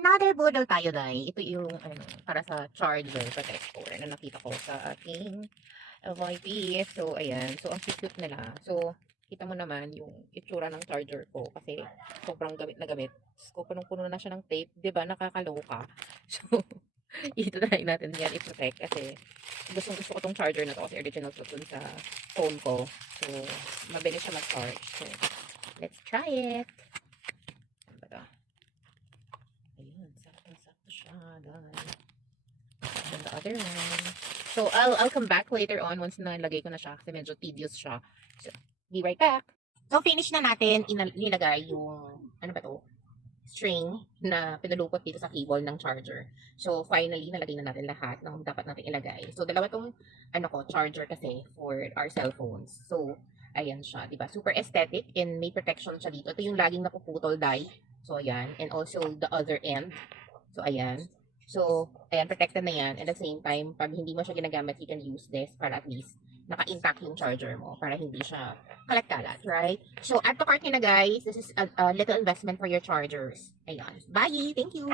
another model tayo, Day. Ito yung ano, para sa charger protector na nakita ko sa ating FYP. So, ayan. So, ang cute nila. So, kita mo naman yung itsura ng charger ko kasi sobrang gamit na gamit. So, punong-puno na siya ng tape. 'Di ba? Nakakaloka. So, ito na lang natin yan i-protect kasi gusto ko tong charger na to kasi original to dun sa phone ko. So, mabilis siya mag-charge. So, let's try it. Ano ba to? Ayun, sakto siya. And the other one. So, I'll come back later on once nalagay ko na siya kasi medyo tedious siya. So, be right back. So, finish na natin nilagay yung, ano ba to? String na pinulupot dito sa cable ng charger. So, finally, nalagay na natin lahat ng dapat natin ilagay. So, dalawa tong, charger kasi for our cellphones. So, ayan siya, diba? Super aesthetic and may protection siya dito. Ito yung laging napuputol dye. So, ayan. And also, the other end. So, ayan. So, ayan, protected na yan. At the same time, pag hindi mo siya ginagamit, you can use this para at least naka-intact yung charger mo para hindi siya kalat-kalat, right? So, add to cart nyo na guys. This is a little investment for your chargers. Ayan. Bye! Thank you!